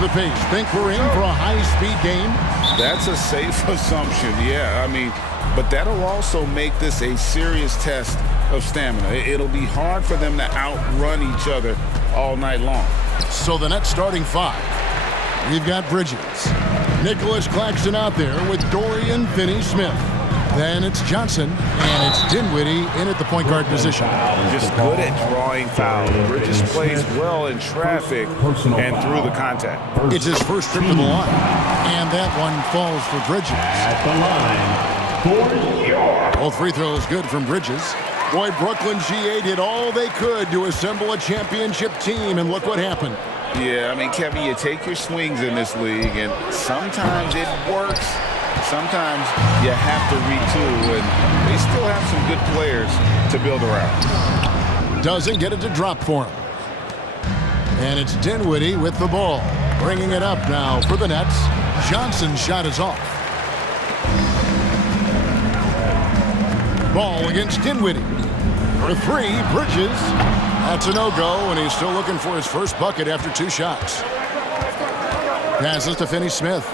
the pace. Think we're in for a high-speed game? That's a safe assumption, yeah. But that'll also make this a serious test of stamina. It'll be hard for them to outrun each other all night long. So the Nets starting five. We've got Bridges. Nicholas Claxton out there with Dorian Finney-Smith. Then it's Johnson, and it's Dinwiddie in at the point guard position. Just good at drawing fouls. Bridges plays well in traffic and through the contact. It's his first trip to the line, and that one falls for Bridges. At the line, Both free throws good from Bridges. Boy, Brooklyn G8 did all they could to assemble a championship team, and look what happened. Yeah, Kevin, you take your swings in this league, and sometimes it works. Sometimes you have to retool, and they still have some good players to build around. Doesn't get it to drop for him. And it's Dinwiddie with the ball. Bringing it up now for the Nets. Johnson's shot is off. Ball against Dinwiddie. For three, Bridges. That's a no-go, and he's still looking for his first bucket after two shots. Passes to Finney-Smith.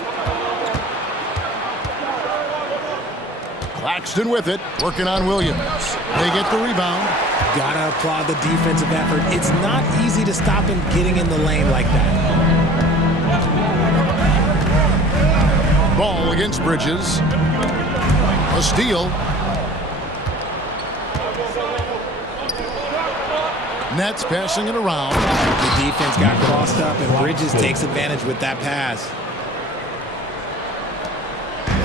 Claxton with it, working on Williams. They get the rebound. Gotta applaud the defensive effort. It's not easy to stop him getting in the lane like that. Ball against Bridges. A steal. Nets passing it around. The defense got crossed up, and Bridges takes advantage with that pass.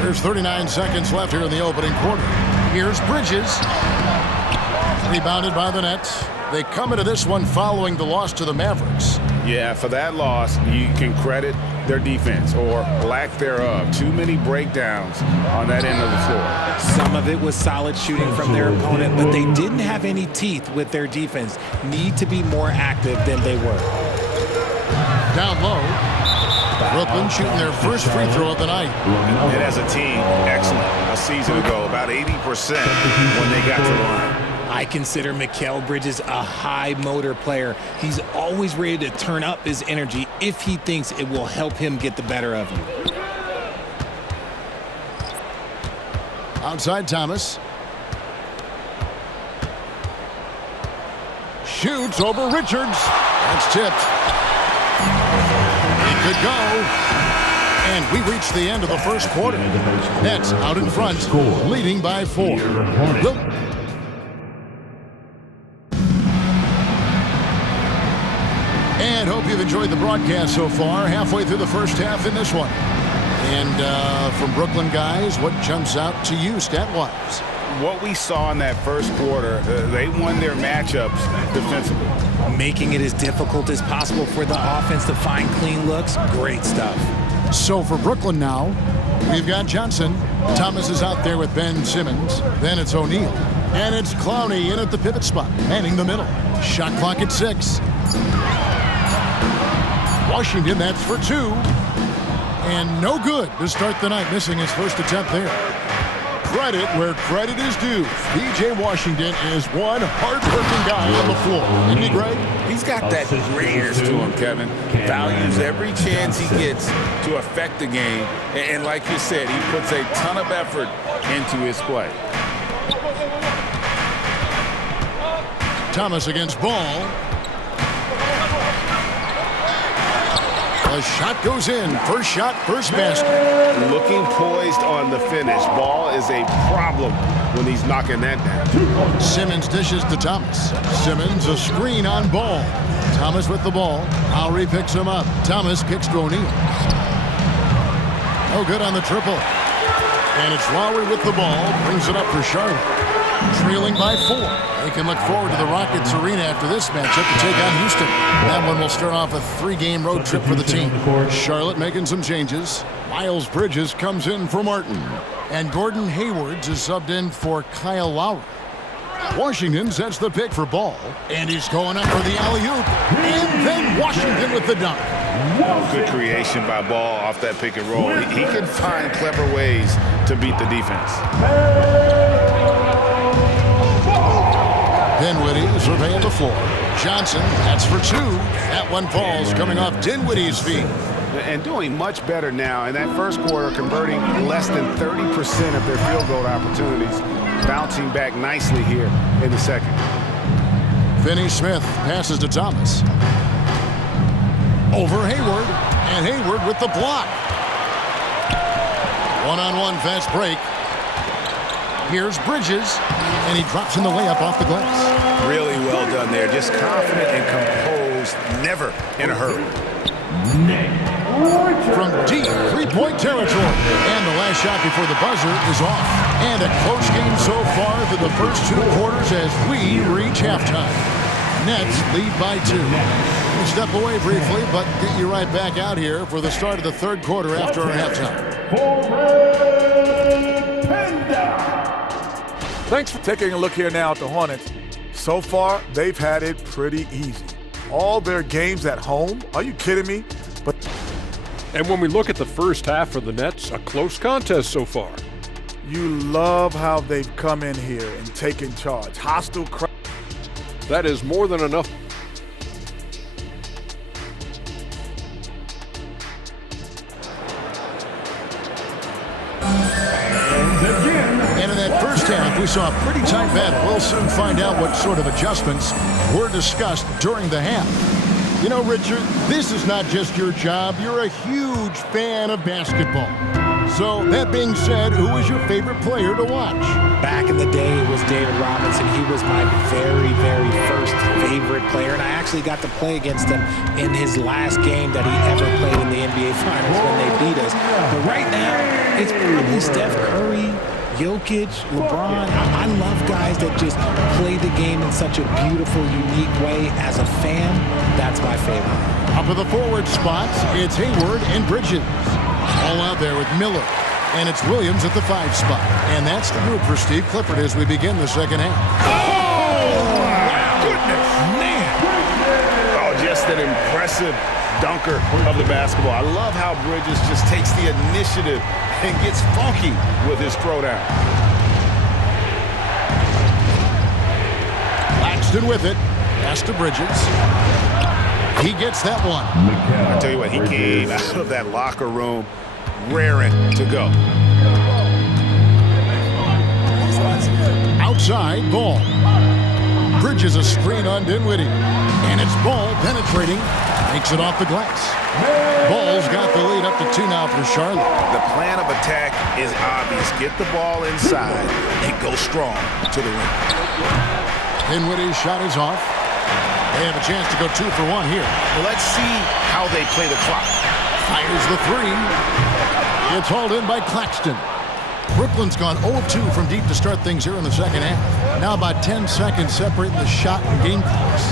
There's 39 seconds left here in the opening quarter. Here's Bridges. Rebounded by the Nets. They come into this one following the loss to the Mavericks. Yeah, for that loss, you can credit their defense or lack thereof. Too many breakdowns on that end of the floor. Some of it was solid shooting from their opponent, but they didn't have any teeth with their defense. Need to be more active than they were. Down low. Brooklyn shooting their first free throw of the night. And as a team, excellent. A season ago, about 80% when they got to the line. I consider Mikal Bridges a high motor player. He's always ready to turn up his energy if he thinks it will help him get the better of you. Outside Thomas. Shoots over Richards. That's tipped. It could go. And we reach the end of the first quarter. Nets out in front, leading by 4. And hope you've enjoyed the broadcast so far. Halfway through the first half in this one. And from Brooklyn guys, what jumps out to you stat-wise? What we saw in that first quarter, they won their matchups defensively. Making it as difficult as possible for the offense to find clean looks. Great stuff. So for Brooklyn now, we've got Johnson. Thomas is out there with Ben Simmons. Then it's O'Neal. And it's Clowney in at the pivot spot, manning the middle. Shot clock at 6. Washington, that's for 2. And no good to start the night, missing his first attempt there. Credit where credit is due. P.J. Washington is one hard-working guy on the floor. Isn't he, Greg? He's got that greatness to him, Kevin. Values every chance he gets to affect the game. And like you said, he puts a ton of effort into his play. Thomas against Ball. The shot goes in. First shot, first basket. Looking poised on the finish. Ball is a problem when he's knocking that down. Simmons dishes to Thomas. Simmons a screen on Ball. Thomas with the ball. Lowry picks him up. Thomas kicks to O'Neal. No good on the triple. And it's Lowry with the ball. Brings it up for Charlotte. Trailing by 4. They can look forward to the Rockets Arena after this matchup to take on Houston. That one will start off a 3-game road trip for the team. Charlotte making some changes. Miles Bridges comes in for Martin. And Gordon Hayward is subbed in for Kyle Lowry. Washington sets the pick for Ball. And he's going up for the alley-oop. And then Washington with the dunk. Good creation by Ball off that pick and roll. He can find clever ways to beat the defense. Dinwiddie surveying the floor. Johnson, that's for 2. That one falls coming off Dinwiddie's feet. and doing much better now. In that first quarter, converting less than 30% of their field goal opportunities, bouncing back nicely here in the second. Finney-Smith passes to Thomas. Over Hayward, and Hayward with the block. One-on-one fast break. Here's Bridges, and he drops in the layup off the glass. Really well done there. Just confident and composed, never in a hurry. From deep three-point territory. And the last shot before the buzzer is off. And a close game so far through the first 2 quarters as we reach halftime. Nets lead by 2. We'll step away briefly, but get you right back out here for the start of the third quarter after our halftime. Thanks for taking a look here now at the Hornets. So far, they've had it pretty easy. All their games at home? Are you kidding me? And when we look at the first half for the Nets, a close contest so far. You love how they've come in here and taken charge. Hostile crowd. That is more than enough. And in that first half, we saw a pretty tight battle. We'll soon find out what sort of adjustments were discussed during the half. You know, Richard, this is not just your job. You're a huge fan of basketball. So, that being said, who is your favorite player to watch? Back in the day, it was David Robinson. He was my very, very first favorite player, and I actually got to play against him in his last game that he ever played in the NBA Finals when they beat us. But right now, it's probably Steph Curry, Jokic, LeBron. I love guys that just play the game in such a beautiful, unique way. As a fan, that's my favorite. Up at the forward spots, it's Hayward and Bridges. All out there with Miller. And it's Williams at the 5 spot. And that's the group for Steve Clifford as we begin the second half. Oh, my goodness. Man. Oh, just an impressive dunker of the basketball. I love how Bridges just takes the initiative and gets funky with his throwdown. Claxton with it. Pass to Bridges. He gets that one. I tell you what, he came out of that locker room raring to go. Outside, Ball. Bridges a screen on Dinwiddie. And it's Ball penetrating. Makes it off the glass. Ball's got the lead up to 2 now for Charlotte. The plan of attack is obvious. Get the ball inside and go strong to the rim. Dinwiddie's shot is off. They have a chance to go 2 for 1 here. Well, let's see how they play the clock. Fires the 3. It's hauled in by Claxton. Brooklyn's gone 0 of 2 from deep to start things here in the second half. Now about 10 seconds separating the shot and game clocks.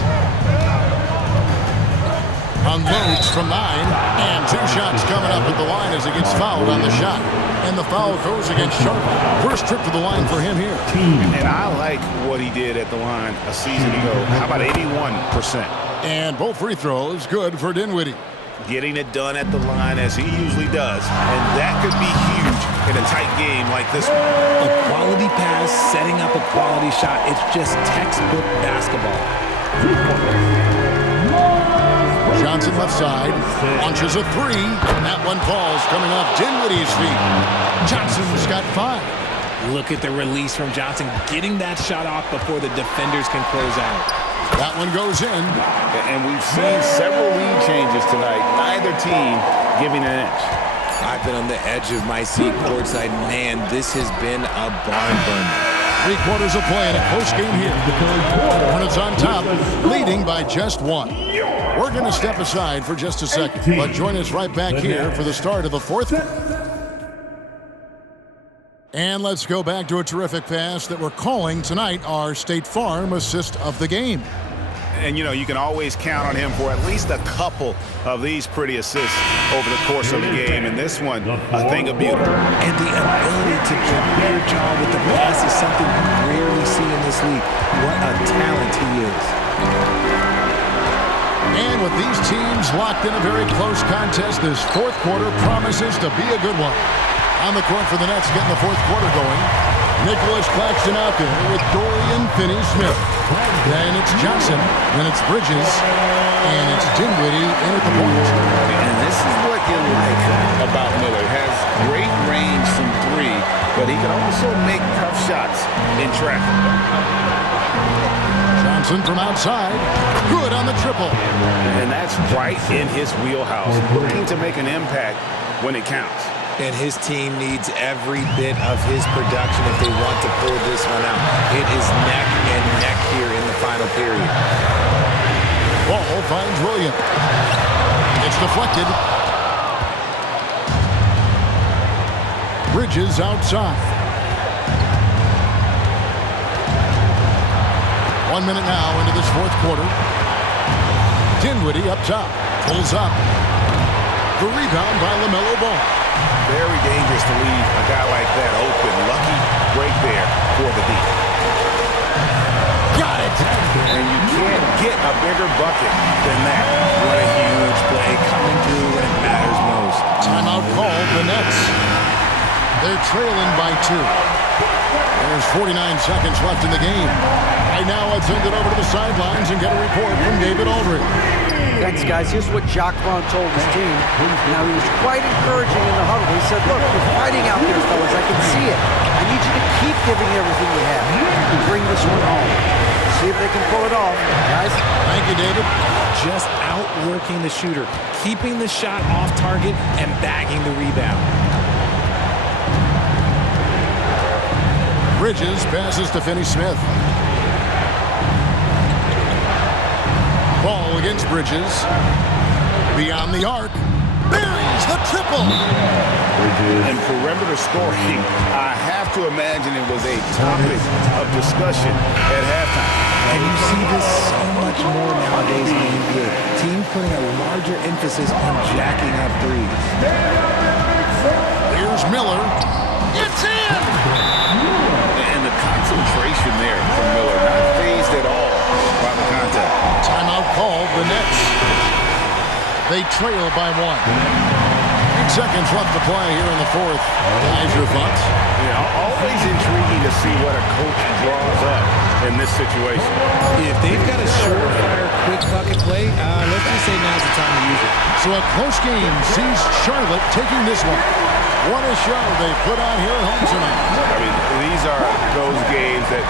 Unloads from 9. And 2 shots coming up at the line as he gets fouled on the shot. And the foul goes against Charlotte. First trip to the line for him here. And I like what he did at the line a season ago. How about 81%? And both free throws good for Dinwiddie. Getting it done at the line as he usually does. And that could be huge in a tight game like this one. A quality pass, setting up a quality shot. It's just textbook basketball. Johnson left side, launches a 3. That one falls, coming off Dinwiddie's feet. Johnson's got 5. Look at the release from Johnson, getting that shot off before the defenders can close out. That one goes in. And we've seen several lead changes tonight. Neither team giving an inch. I've been on the edge of my seat courtside. Man, this has been a barn burner. 3 quarters of play in a close game here. Hornets on top, leading by just 1. We're going to step aside for just a second, but join us right back here for the start of the fourth. And let's go back to a terrific pass that we're calling tonight our State Farm assist of the game. And, you know, you can always count on him for at least a couple of these pretty assists over the course of the game. And this one, a thing of beauty. And the ability to drop your jaw with the pass is something you rarely see in this league. What a talent he is. And with these teams locked in a very close contest, this fourth quarter promises to be a good one. On the court for the Nets, getting the fourth quarter going. Nicholas Claxton out there with Dorian Finney-Smith. Then it's Johnson. Then it's Bridges. And it's Dinwiddie in at the point. And this is what you about Miller. Has great range from three, but he can also make tough shots in traffic. Johnson from outside. Good on the triple. And that's right in his wheelhouse. Looking to make an impact when it counts. And his team needs every bit of his production if they want to pull this one out. It is neck and neck here in the final period. Ball finds Williams. It's deflected. Bridges outside. 1 minute now into this fourth quarter. Dinwiddie up top. Pulls up. The rebound by LaMelo Ball. Very dangerous to leave a guy like that open. Lucky break there for the D. Got it. And you can't get a bigger bucket than that. What a huge play coming through when it matters most. Timeout called the Nets. They're trailing by 2. There's 49 seconds left in the game. Right now, let's send it over to the sidelines and get a report from David Aldridge. Thanks, guys. Here's what Jacques Vaughn told his team. Now, he was quite encouraging in the huddle. He said, look, you're fighting out there, fellas. I can see it. I need you to keep giving everything you have and bring this one home. See if they can pull it off, guys. Thank you, David. Just outworking the shooter, keeping the shot off target, and bagging the rebound. Bridges passes to Finney-Smith. Ball against Bridges. Beyond the arc. Buries the triple. And perimeter scoring, I have to imagine it was a topic of discussion at halftime. And you see this so much more nowadays in the NBA. Teams putting a larger emphasis on jacking up threes. Here's Miller. It's in! And the concentration there from Miller, not phased at all by the contact. Timeout called the Nets. They trail by 1. 8 seconds left to play here in the fourth. Guys, your thoughts? Yeah, always intriguing to see what a coach draws up in this situation. If they've got a surefire, quick bucket play, let's just say now's the time to use it. So a close game sees Charlotte taking this one. What a show they put on here at home tonight. I mean, these are those games that